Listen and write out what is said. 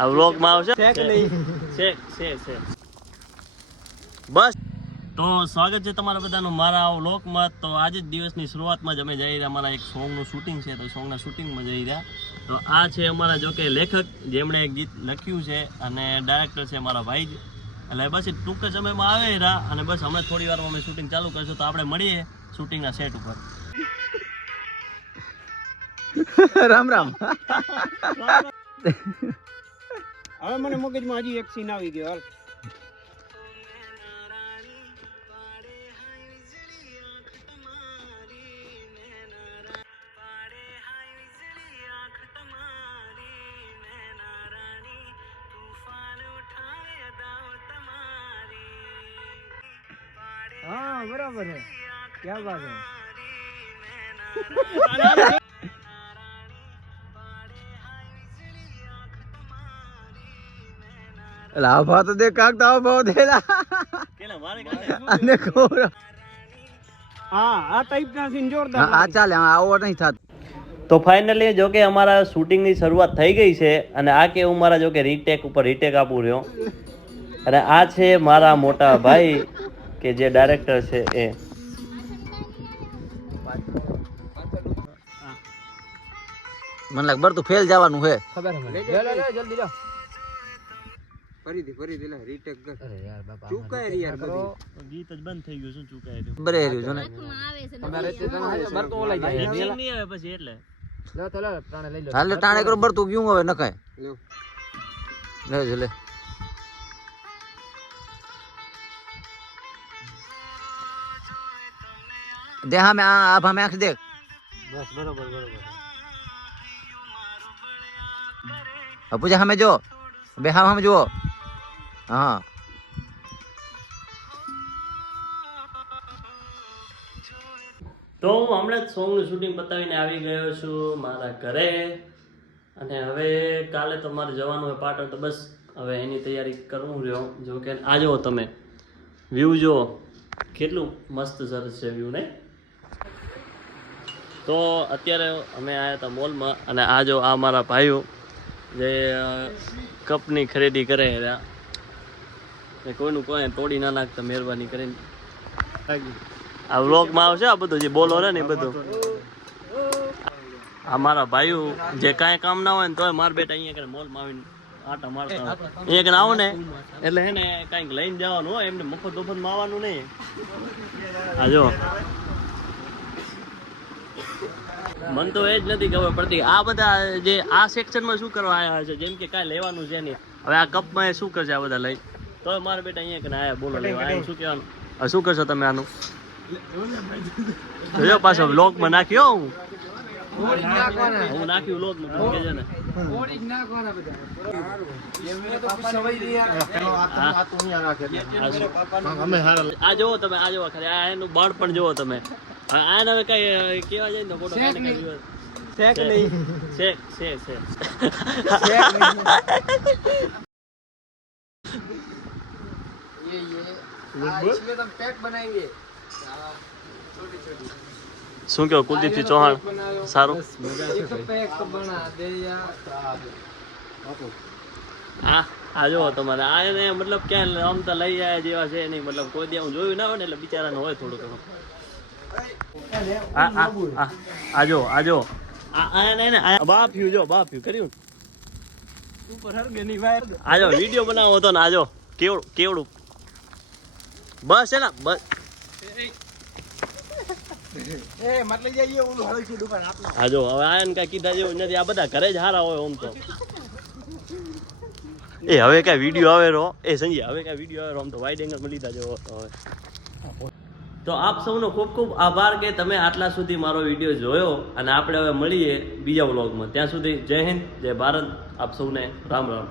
આ વ્લોગમાં આવશે બસ. તો સ્વાગત છે તમારા બધાનું મારા વ્લોગમાં. તો આજે જ દિવસની શરૂઆતમાં જ અમે જઈ રહ્યા, અમારા એક સોંગનું શૂટિંગ છે, તો સોંગના શૂટિંગમાં જઈ રહ્યા. તો આ છે અમારા જો કે લેખક જેમણે ગીત લખ્યું છે અને ડાયરેક્ટર છે મારા ભાઈ જ. એટલે બસ ટૂંક જ સમયમાં આવે રહ્યા અને બસ અમે થોડી વારમાં અમે શૂટિંગ ચાલુ કરશું. તો આપણે મળીએ શૂટિંગના સેટ ઉપર. રામ રામ. હવે મને મગજમાં હજી એક સીન આવી ગયો. हाँ बराबर है, क्या बात है. લાભા તો દે કાક તો ભાવ દેલા અને કોરા. હા આ ટાઈપ ના સીન જોરદાર. આ ચાલે, આવો નહીં થાત. તો ફાઇનલી જો કે અમારા શૂટિંગની શરૂઆત થઈ ગઈ છે અને આ કે હું મારા જો કે રીટેક ઉપર રીટેક આપું રહ્યો. અને આ છે મારા મોટા ભાઈ કે જે ડાયરેક્ટર છે એ. મને લાગ બર તું ફેલ જવાનું હે. ખબર હે મને. લે જલ્દી જા. ફરીથી લે રીટેક કર. અરે યાર બાપા ચૂકાય રે યાર બધું. ગીત જ બંધ થઈ ગયું છે, ચૂકાય રહ્યું. બરે રહ્યું છે ને. તમારે તે બર તો ઓલાઈ જાય. નહીં આવે પછી એટલે. લે તો લે પ્રાણે લઈ લો. હાલે ટાણે કરો બર તું ક્યું હવે નખાય. લે લે. દે હા મે આ ભા મે આંખ દેખ. બસ બરોબર બરોબર. અપુજા હમે જો બે હા હમે જો. હા તો હું હમણાં જ સોંગનું શૂટિંગ પતાવીને આવી ગયો છું મારા ઘરે. અને હવે કાલે તો મારે જવાનું હોય પાટણ. તો બસ હવે એની તૈયારી કરવું રહ્યો. જો કે આ જુઓ તમે વ્યૂ જુઓ કેટલું મસ્ત સરસ છે વ્યૂ નહીં. તો અત્યારે અમે આવ્યા હતા મોલમાં અને આ જો આ મારા ભાઈઓ જે કપની ખરીદી કરે રહ્યા. કોઈનું કોઈ તોડી ના નાખતા મહેરબાની કરીને. આ વ્લોગમાં આવશે આ બધું જે બોલો ને એ બધું. આ મારા ભાઈઓ જે કાંઈ કામ ના હોય ને તોય મારા બેટા અહીંયા મોલમાં આવીને આટા મારતા હોય. અહીંયા આવો ને એટલે હે ને કાંઈક લઈને જવાનું હોય, એમને મફત મફતમાં આવવાનું નહીં. આ જો મને તો એ જ નથી ખબર પડતી આ બધા જે આ સેક્શનમાં શું કરવા આવ્યા છે. જેમ કે કાંઈ લેવાનું છે નહીં. હવે આ કપમાં એ શું કરશે આ બધા લઈ. તો મારા બેટા અહીંયા કે આયા બોલો લેવા આનું શું કહેવાનું. હવે શું કરશો તમે આનું? જો પાછો વ્લોગમાં નાખ્યો હું નાખ્યું વ્લોગમાં કહેજે ને. આ જોવો તમે, આ જોવો ખરે આ એનું બળ પણ જોવો તમે. આને હવે કઈ કેવા જાય ને ફોટો શેક નહીં શેક શેક શેક શું કહો કુલદીપસિંહ ચૌહાણ સારું. આ જુઓ તમારે આ એને મતલબ ક્યાં આમ તો લઈ જાય જેવા છે નહીં. મતલબ કોઈ દે હું જોયું ના હોય ને એટલે બિચારાને હોય થોડું ઘણું. આજો આજો બાપ્યું જો બાપ્યું કર્યું આજો વિડીયો બનાવો હતો ને. આજો કેવડું કેવડું બસ છે ને બસ. આજો હવે આ કઈ કીધા જેવું નથી. આ બધા ઘરે જ હારા હોય આમ તો. એ હવે કઈ વિડીયો આવે રો એ સંજય હવે કઈ વિડીયો આવે રો આમ તો વાઇડ એંગલ મળી જેવો હવે. તો આપ સૌનો ખૂબ ખૂબ આભાર કે તમે આટલા સુધી મારો વિડીયો જોયો. અને આપણે હવે મળીએ બીજા વ્લોગમાં. ત્યાં સુધી જય હિન્દ, જય ભારત. આપ સૌને રામ રામ.